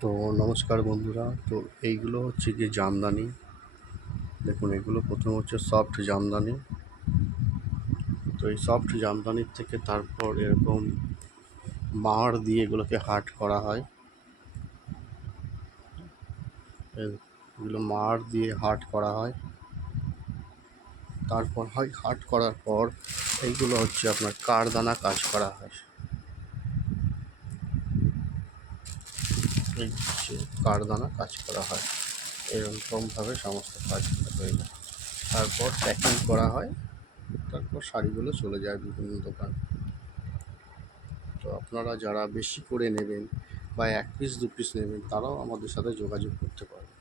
তো নমস্কার বন্ধুরা। তো এইগুলো হচ্ছে যে জামদানি। দেখুন, এগুলো প্রথম হচ্ছে সফট জামদানি। তো এই সফট জামদানির থেকে তারপর এরকম মাড় দিয়ে এগুলোকে হার্ড করা হয়। এগুলো মাড় দিয়ে হার্ড করা হয়। তারপর হার্ড করার পর এইগুলো হচ্ছে আপনার কারদানা কাজ করা হয়। এই হচ্ছে কারদানা কাজ করা হয়। এরকমভাবে সমস্ত কাজগুলো হয়ে যায়। তারপর প্যাকিং করা হয়। তারপর শাড়িগুলো চলে যায় বিভিন্ন দোকান। তো আপনারা যারা বেশি করে নেবেন বা 1 পিস 2 পিস নেবেন, তারাও আমাদের সাথে যোগাযোগ করতে পারেন।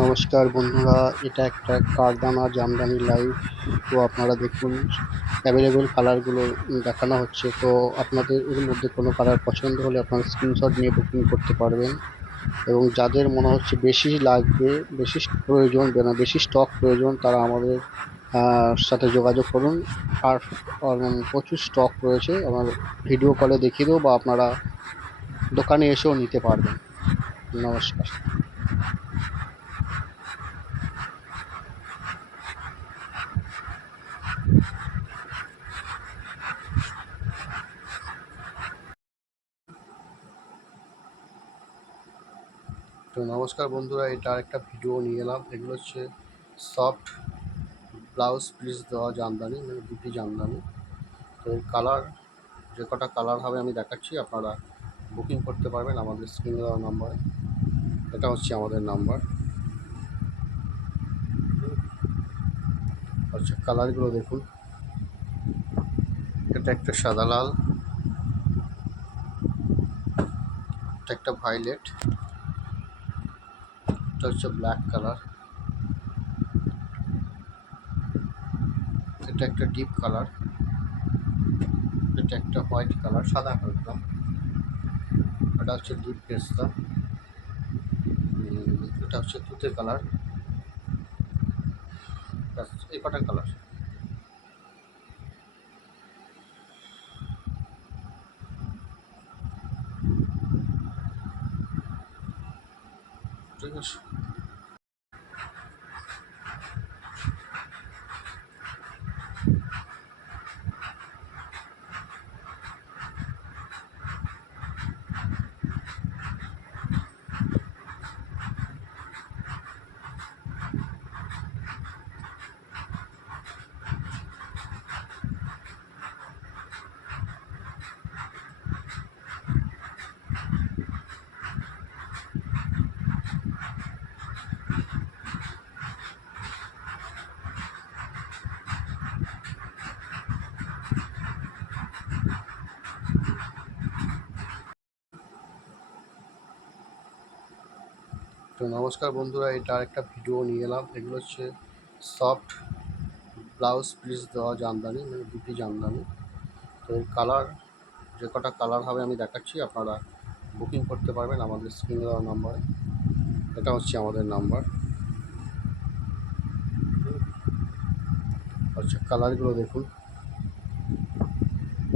নমস্কার বন্ধুরা, এটা একটা কারদানা জামদানি লাইভ। তো আপনারা দেখুন, অ্যাভেলেবেল কালারগুলো দেখানো হচ্ছে। তো আপনাদের এর মধ্যে কোনো কালার পছন্দ হলে আপনারা স্ক্রিনশট নিয়ে বুকিং করতে পারবেন। এবং যাদের মনে হচ্ছে বেশি লাগবে, বেশি প্রয়োজন, বেশি স্টক প্রয়োজন, তারা আমাদের সাথে যোগাযোগ করুন। আর প্রচুর স্টক রয়েছে, আমার ভিডিও কলে দেখিয়ে দেবো, বা আপনারা দোকানে এসেও নিতে পারবেন। নমস্কার। তো নমস্কার বন্ধুরা, এটা আরেকটা ভিডিও নিয়ে এলাম। এগুলো হচ্ছে সফট ব্লাউজ পিস দেওয়া জামদানি, মানে দুটি জামদানি। তো এর কালার, যে কটা কালার হবে আমি দেখাচ্ছি, আপনারা বুকিং করতে পারবেন আমাদের স্ক্রিনে দেওয়া নাম্বারে। এটা হচ্ছে আমাদের নাম্বার। আচ্ছা, কালারগুলো দেখুন। এটা একটা সাদা লাল, এটা একটা ভায়োলেট, এটা হচ্ছে ব্ল্যাক কালার, এটা একটা ডিপ কালার, এটা একটা হোয়াইট কালার, সাদা কালার, এটা হচ্ছে ডিপ পেস্তা, এটা হচ্ছে তুতে কালার। এই কটা কালার। ঠিক আছে। তো নমস্কার বন্ধুরা, এটা একটা ভিডিও নিয়ে এলাম। এগুলো হচ্ছে সফট ব্লাউজ পিস দেওয়া জামদানি, মানে দুটি জামদানি। তো এর কালার, যে কটা কালার হবে আমি দেখাচ্ছি, আপনারা বুকিং করতে পারবেন আমাদের স্ক্রিনে দেওয়া নাম্বারে। এটা হচ্ছে আমাদের নাম্বার। আচ্ছা, কালারগুলো দেখুন।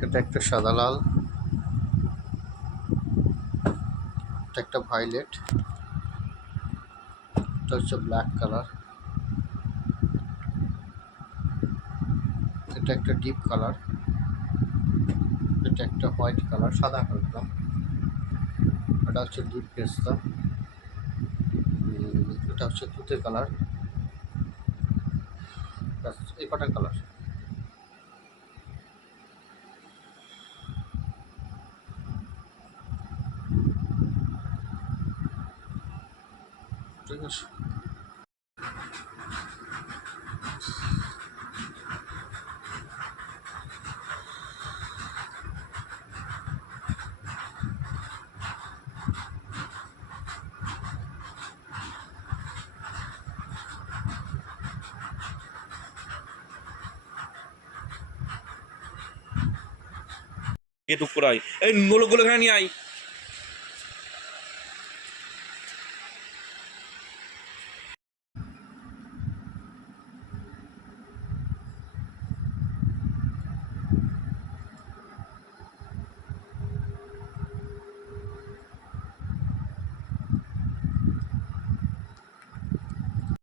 এটা একটা সাদা লাল, এটা একটা ভায়োলেট, এটা হচ্ছে ব্ল্যাক কালার, এটা একটা ডিপ কালার, এটা একটা হোয়াইট কালার, সাদা হালকা, এটা হচ্ছে ডিপ পেস্তা, এটা হচ্ছে তুতে কালার। এই কটা কালার। ঠিক আছে। টুক করে এই নোলগুলো এখানে নিয়ে আয়।